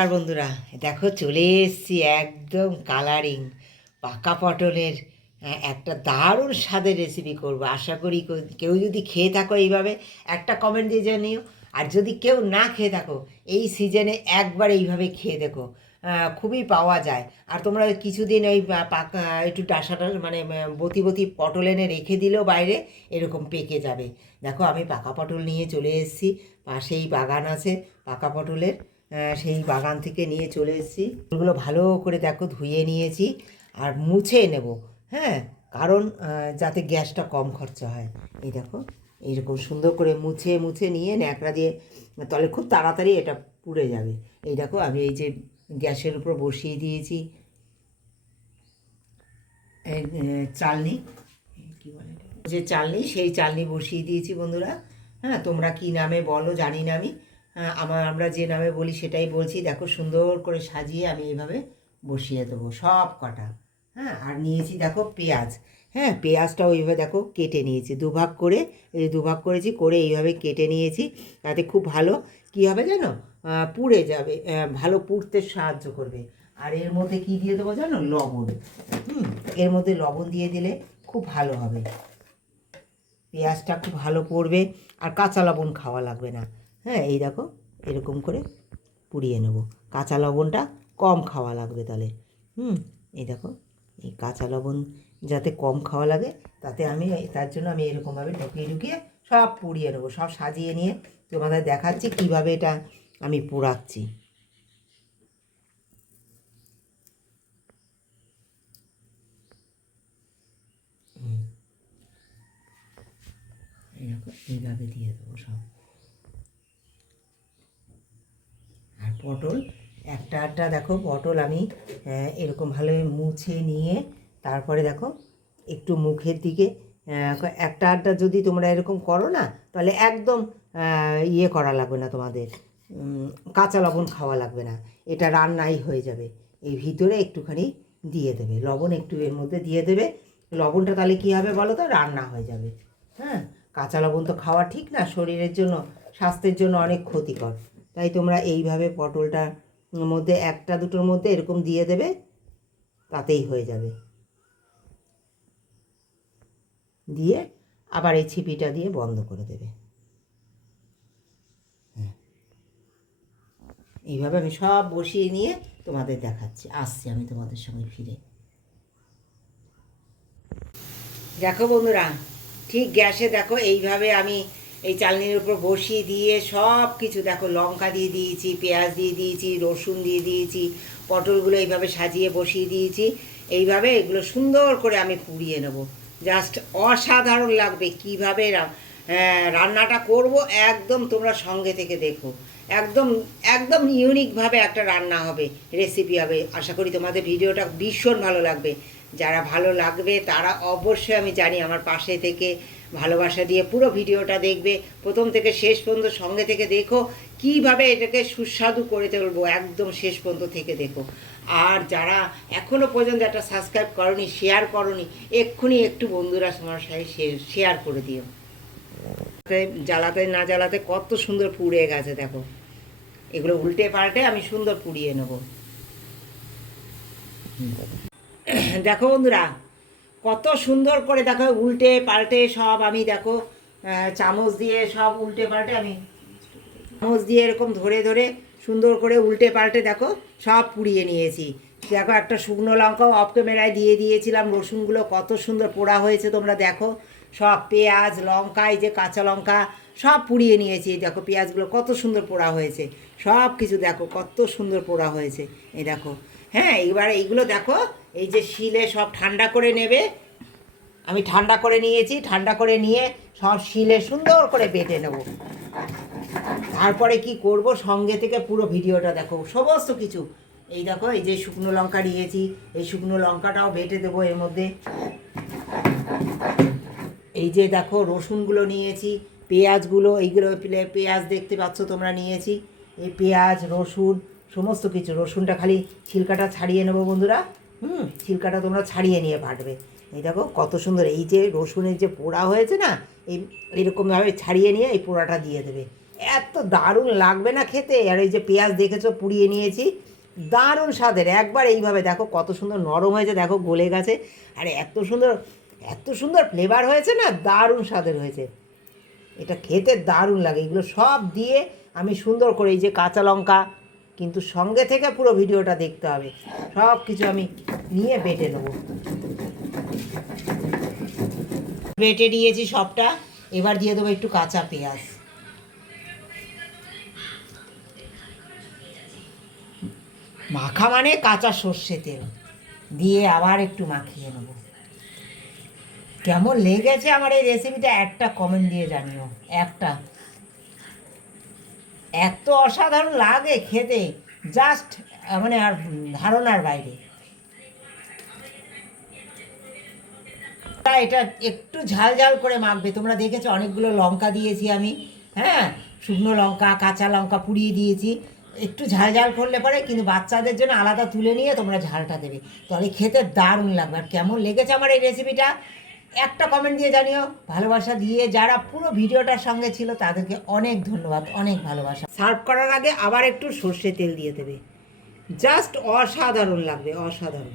আর বন্ধুরা দেখো চলে এসেছি একদম কালারিং পাকা পটলের একটা দারুণ স্বাদের রেসিপি করব। আশা করি কেউ যদি খেয়ে থাকো এইভাবে একটা কমেন্ট দিয়ে জানিও। আর যদি কেউ না খেয়ে থাকো এই সিজনে একবার এইভাবে খেয়ে দেখো, খুবই পাওয়া যায়। আর তোমরা কিছুদিন ওই পাকা একটু ডাসাটা মানে বতি বতি পটল এনে রেখে দিলেও বাইরে এরকম পেকে যাবে। দেখো আমি পাকা পটল নিয়ে চলে এসেছি, পাশেই বাগান আছে পাকা পটলের, সেই বাগান থেকে নিয়ে চলে এসেছি। ওগুলো ভালো করে দেখো ধুয়ে নিয়েছি আর মুছে নেব। হ্যাঁ, কারণ যাতে গ্যাসটা কম খরচা হয়। এই দেখো এইরকম সুন্দর করে মুছে মুছে নিয়ে ন্যাকড়া দিয়ে, তাহলে খুব তাড়াতাড়ি এটা পুড়ে যাবে। এই দেখো আমি এই যে গ্যাসের উপর বসিয়ে দিয়েছি চালনি, কী বলে যে চালনি, সেই চালনি বসিয়ে দিয়েছি বন্ধুরা। হ্যাঁ, তোমরা কী নামে বলো জানি না আমি, আমরা যে নামে বলি সেটাই বলছি। দেখো সুন্দর করে সাজিয়ে আমি এইভাবে বসিয়ে দেবো সব কটা। হ্যাঁ, আর নিয়েছি দেখো পেঁয়াজ। হ্যাঁ, পেঁয়াজটাও এইভাবে দেখো কেটে নিয়েছি দুভাগ করে, এই দুভাগ করেছি করে এইভাবে কেটে নিয়েছি। তাতে খুব ভালো কী হবে জানো, পুড়ে যাবে, ভালো পুড়তে সাহায্য করবে। আর এর মধ্যে কী দিয়ে দেবো জানো, লবণ। এর মধ্যে লবণ দিয়ে দিলে খুব ভালো হবে, পেঁয়াজটা খুব ভালো পড়বে আর কাঁচা লবণ খাওয়া লাগবে না। হ্যাঁ, এই দেখো এরকম করে পুড়িয়ে নেব, কাঁচা লবণটা কম খাওয়া লাগবে তাহলে। এই দেখো এই কাঁচা লবণ যাতে কম খাওয়া লাগে তাতে আমি তার জন্য আমি এরকমভাবে ঢুকিয়ে ঢুকিয়ে সব পুড়িয়ে নেবো, সব সাজিয়ে নিয়ে তোমাদের দেখাচ্ছি কিভাবে এটা আমি পোড়াচ্ছি। এইভাবে দিয়ে দেবো সব। আর পটল একটা একটা দেখো পটল আমি এরকম ভালোভাবে মুছে নিয়ে তারপরে দেখো একটু মুখের দিকে একটা আধটা যদি তোমরা এরকম করো না তাহলে একদম ইয়ে করা লাগবে না তোমাদের, কাঁচা লবণ খাওয়া লাগবে না, এটা রান্নাই হয়ে যাবে। এই ভিতরে একটুখানি দিয়ে দেবে লবণ, একটু এর মধ্যে দিয়ে দেবে লবণটা, তাহলে কী হবে বলো তো, রান্না হয়ে যাবে। হ্যাঁ, কাঁচা লবণ তো খাওয়া ঠিক না, শরীরের জন্য স্বাস্থ্যের জন্য অনেক ক্ষতিকর। তাই তোমরা এইভাবে পটলটার মধ্যে একটা দুটোর মধ্যে এরকম দিয়ে দেবে, তাতেই হয়ে যাবে। দিয়ে আবার এই ছিপিটা দিয়ে বন্ধ করে দেবে। হ্যাঁ, এইভাবে আমি সব বসিয়ে নিয়ে তোমাদের দেখাচ্ছি, আসছি আমি তোমাদের সঙ্গে ফিরে। দেখো বন্ধুরা, ঠিক গ্যাসে দেখো এইভাবে আমি এই চালনির উপর বসিয়ে দিয়ে সব কিছু দেখো, লঙ্কা দিয়ে দিয়েছি, পেঁয়াজ দিয়ে দিয়েছি, রসুন দিয়ে দিয়েছি, পটলগুলো এইভাবে সাজিয়ে বসিয়ে দিয়েছি। এইভাবে এগুলো সুন্দর করে আমি পুড়িয়ে নেব, জাস্ট অসাধারণ লাগবে কীভাবে রান্নাটা করব। একদম তোমরা সঙ্গে থেকে দেখো, একদম একদম ইউনিকভাবে একটা রান্না হবে, রেসিপি হবে। আশা করি তোমাদের ভিডিওটা ভীষণ ভালো লাগবে। যারা ভালো লাগবে তারা অবশ্যই আমি জানি আমার পাশে থেকে ভালোবাসা দিয়ে পুরো ভিডিওটা দেখবে, প্রথম থেকে শেষ পর্যন্ত সঙ্গে থেকে দেখো কিভাবে এটাকে সুস্বাদু করে তুলবো, একদম শেষ পর্যন্ত থেকে দেখো। আর যারা এখনও পর্যন্ত একটা সাবস্ক্রাইব করনি, শেয়ার করনি, এক্ষুনি একটু বন্ধুরা তোমার সাথে শেয়ার করে দিও। জ্বালাতে না জ্বালাতে কত সুন্দর পুড়ে গেছে দেখো, এগুলো উল্টে পাল্টে আমি সুন্দর পুড়িয়ে নেব। দেখো বন্ধুরা কত সুন্দর করে দেখো উল্টে পাল্টে সব আমি দেখো চামচ দিয়ে সব উল্টে পাল্টে আমি চামচ দিয়ে এরকম ধরে ধরে সুন্দর করে উল্টে পাল্টে দেখো সব পুড়িয়ে নিয়েছি। দেখো একটা শুকনো লঙ্কাও অফ ক্যামেরায় দিয়ে দিয়েছিলাম, রসুনগুলো কত সুন্দর পোড়া হয়েছে তোমরা দেখো, সব পেঁয়াজ লঙ্কা এই যে কাঁচা লঙ্কা সব পুড়িয়ে নিয়েছি। দেখো পেঁয়াজগুলো কত সুন্দর পোড়া হয়েছে, সব কিছু দেখো কত সুন্দর পোড়া হয়েছে। এই দেখো, হ্যাঁ এবার এইগুলো দেখো এই যে শিলে সব ঠান্ডা করে নেবে, আমি ঠান্ডা করে নিয়েছি, ঠান্ডা করে নিয়ে সব শিলে সুন্দর করে বেটে নেব। তারপরে কি করব সঙ্গে থেকে পুরো ভিডিওটা দেখো সমস্ত কিছু। এই দেখো এই যে শুকনো লঙ্কা নিয়েছি, এই শুকনো লঙ্কাটাও বেটে দেবো এর মধ্যে। এই যে দেখো রসুনগুলো নিয়েছি, পেঁয়াজগুলো এইগুলো পেঁয়াজ দেখতে পাচ্ছ তোমরা নিয়েছি, এই পেঁয়াজ রসুন সমস্ত কিছু। রসুনটা খালি ছিলকাটা ছাড়িয়ে নেবো বন্ধুরা, ছিলকাটা তোমরা ছাড়িয়ে নিয়ে বাটবে। এই দেখো কত সুন্দর এই যে রসুনের যে পোড়া হয়েছে না, এরকমভাবে ছাড়িয়ে নিয়ে এই পোড়াটা দিয়ে দেবে, এত দারুণ লাগবে না খেতে। আর এই যে পেঁয়াজ দেখেছো পুড়িয়ে নিয়েছি, দারুণ স্বাদের। একবার এইভাবে দেখো কত সুন্দর নরম হয়েছে, দেখো গলে গেছে, আর এত সুন্দর ফ্লেভার হয়েছে না, দারুণ স্বাদের হয়েছে। এটা খেতে দারুণ লাগে। এগুলো সব দিয়ে আমি সুন্দর করে, এই যে কাঁচা লঙ্কা, কিন্তু সঙ্গে থেকে পুরো ভিডিওটা দেখতে হবে, সব কিছু আমি নিয়ে বেটে নেবো। বেটে দিয়েছি সবটা, এবার দিয়ে দেবো একটু কাঁচা পেঁয়াজ, মাখা মানে কাঁচা সর্ষে তেল দিয়ে আবার একটু মাখিয়ে নেব। কেমন লেগেছে আমার এই রেসিপিটা একটা কমেন্ট দিয়ে জানিও, একটা। এত অসাধারণ লাগে খেতে, জাস্ট মানে আর ধারণার বাইরে। এটা একটু ঝাল ঝাল করে মাখবে। তোমরা দেখেছো অনেকগুলো লঙ্কা দিয়েছি আমি, হ্যাঁ, শুকনো লঙ্কা কাঁচা লঙ্কা পুড়িয়ে দিয়েছি। একটু ঝাল ঝাল করলে পরে কিন্তু বাচ্চাদের জন্য আলাদা তুলে নিয়ে তোমরা ঝালটা দেবে, তাহলে খেতে দারুণ লাগবে। আর কেমন লেগেছে আমার এই রেসিপিটা একটা কমেন্ট দিয়ে জানিও। ভালোবাসা দিয়ে যারা পুরো ভিডিওটার সঙ্গে ছিল তাদেরকে অনেক ধন্যবাদ, অনেক ভালোবাসা। সার্ভ করার আগে আবার একটু সর্ষে তেল দিয়ে দেবে, জাস্ট অসাধারণ লাগবে, অসাধারণ।